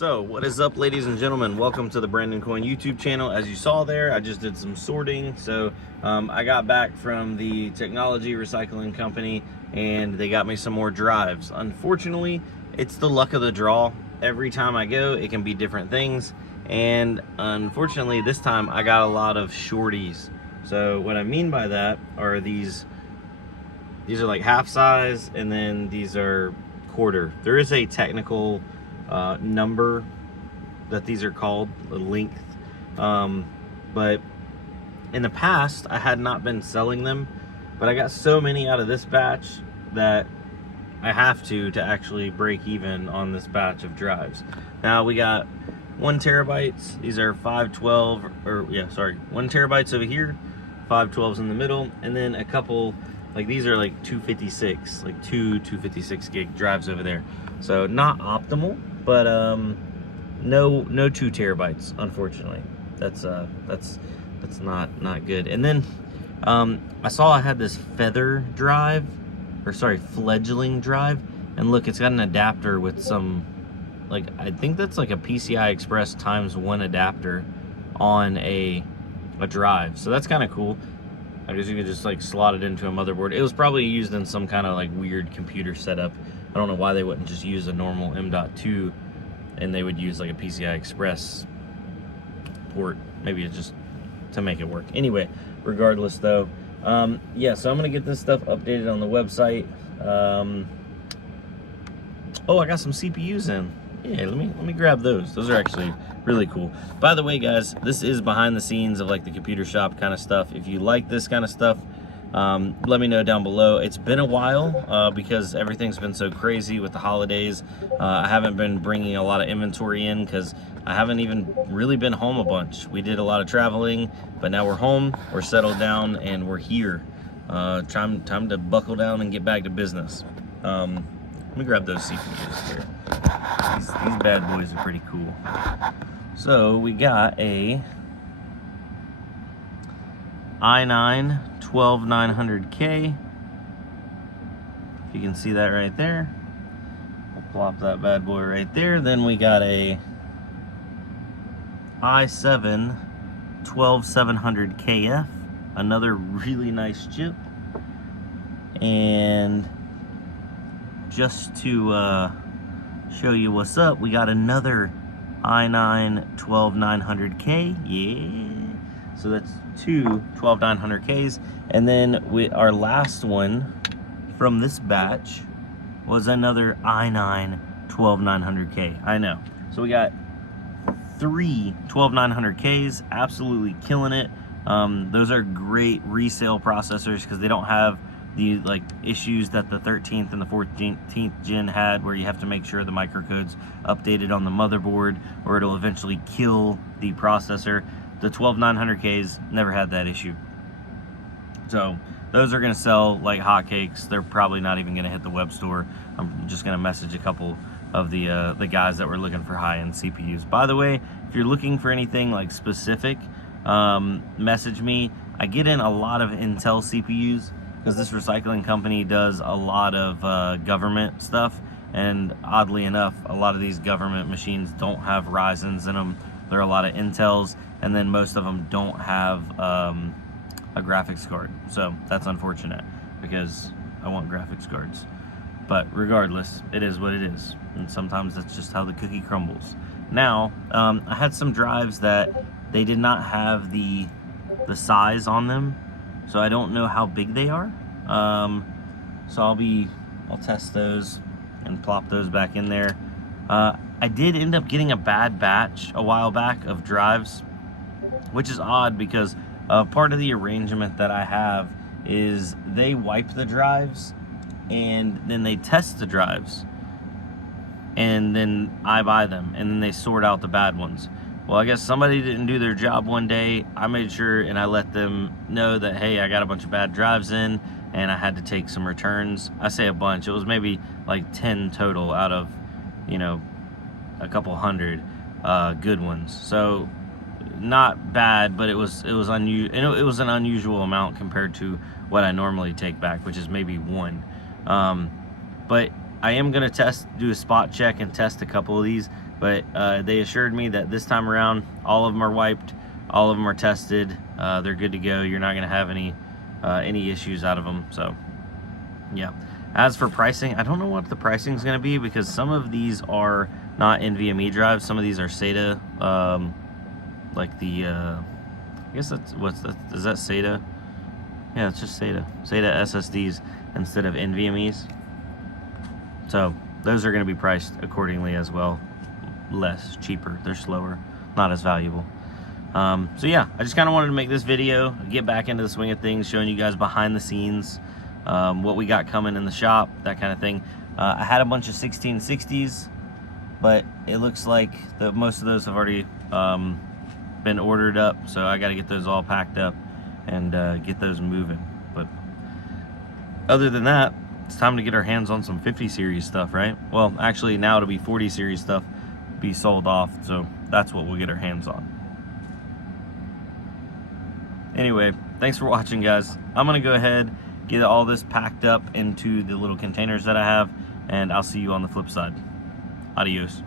So what is up, ladies and gentlemen? Welcome to the Brandon Coin YouTube channel. As you saw there, I just did some sorting. So I got back from the technology recycling company and they got me some more drives. Unfortunately, it's the luck of the draw. Every time I go, it can be different things. And unfortunately, this time I got a lot of shorties. So what I mean by that are these are like half size, and then these are quarter. There is a technical number that these are called, the length, but in the past I had not been selling them, but I got so many out of this batch that I have to actually break even on this batch of drives. Now we got 1 terabytes. These are 512, or yeah, sorry, 1 terabytes over here, 512s in the middle, and then a couple, like these are like 256, like two 256 gig drives over there. So not optimal, but no 2 terabytes, unfortunately. That's not good. And then I saw I had this feather drive, or sorry, fledgling drive, and look, it's got an adapter with some, like, I think that's like a PCI Express ×1 adapter on a drive. So that's kind of cool. I guess you could just like slot it into a motherboard. It was probably used in some kind of like weird computer setup. I don't know why they wouldn't just use a normal m.2 and they would use like a PCI Express port. Maybe it's just to make it work. Anyway, regardless though, yeah, so I'm gonna get this stuff updated on the website. Oh, I got some CPUs in. Yeah, let me grab those. Those are actually really cool. By the way, guys, this is behind the scenes of like the computer shop kind of stuff. If you like this kind of stuff, let me know down below. It's been a while because everything's been so crazy with the holidays. I haven't been bringing a lot of inventory in because I haven't even really been home a bunch. We did a lot of traveling, but now we're home, we're settled down, and we're here. Time to buckle down and get back to business. Let me grab those CPUs here. These bad boys are pretty cool. So we got a i9 12900K. If you can see that right there. I'll plop that bad boy right there. Then we got a i7 12700KF, another really nice chip. And just to show you what's up, we got another i9 12900K. Yeah, so that's two 12900Ks. And then our last one from this batch was another i9 12900K. I know, so we got 3 12900Ks, absolutely killing it. Those are great resale processors because they don't have the like issues that the 13th and the 14th gen had, where you have to make sure the microcode's updated on the motherboard or it'll eventually kill the processor. The 12900Ks never had that issue. So those are going to sell like hotcakes. They're probably not even going to hit the web store. I'm just going to message a couple of the guys that were looking for high-end CPUs. By the way, if you're looking for anything like specific, message me. I get in a lot of Intel CPUs because this recycling company does a lot of government stuff, and oddly enough, a lot of these government machines don't have Ryzens in them. There are a lot of Intels, and then most of them don't have a graphics card. So that's unfortunate because I want graphics cards. But regardless, it is what it is, and sometimes that's just how the cookie crumbles. Now, I had some drives that they did not have the size on them, so I don't know how big they are. So I'll test those and plop those back in there. I did end up getting a bad batch a while back of drives, which is odd because part of the arrangement that I have is they wipe the drives and then they test the drives, and then I buy them, and then they sort out the bad ones. Well, I guess somebody didn't do their job one day. I made sure and I let them know that, hey, I got a bunch of bad drives in and I had to take some returns. I say a bunch, it was maybe like 10 total out of, you know, a couple hundred good ones. So not bad, but it was unusual, and it was an unusual amount compared to what I normally take back, which is maybe 1. But I am gonna do a spot check and test a couple of these but they assured me that this time around all of them are wiped, all of them are tested, they're good to go. You're not going to have any issues out of them. So yeah. As for pricing, I don't know what the pricing is going to be, because some of these are not NVMe drives. Some of these are SATA, like the I guess that's is that SATA? Yeah, it's just SATA SSDs instead of NVMe's. So those are going to be priced accordingly as well. Less, cheaper, they're slower, not as valuable. So yeah, I just kind of wanted to make this video, get back into the swing of things, showing you guys behind the scenes, what we got coming in the shop, that kind of thing. I had a bunch of 1660s, but it looks like most of those have already been ordered up, so I got to get those all packed up and get those moving. But other than that, it's time to get our hands on some 50 series stuff, right? Well, actually now it'll be 40 series stuff be sold off, so that's what we'll get our hands on. Anyway, thanks for watching, guys. I'm gonna go ahead, get all this packed up into the little containers that I have, and I'll see you on the flip side. Adios.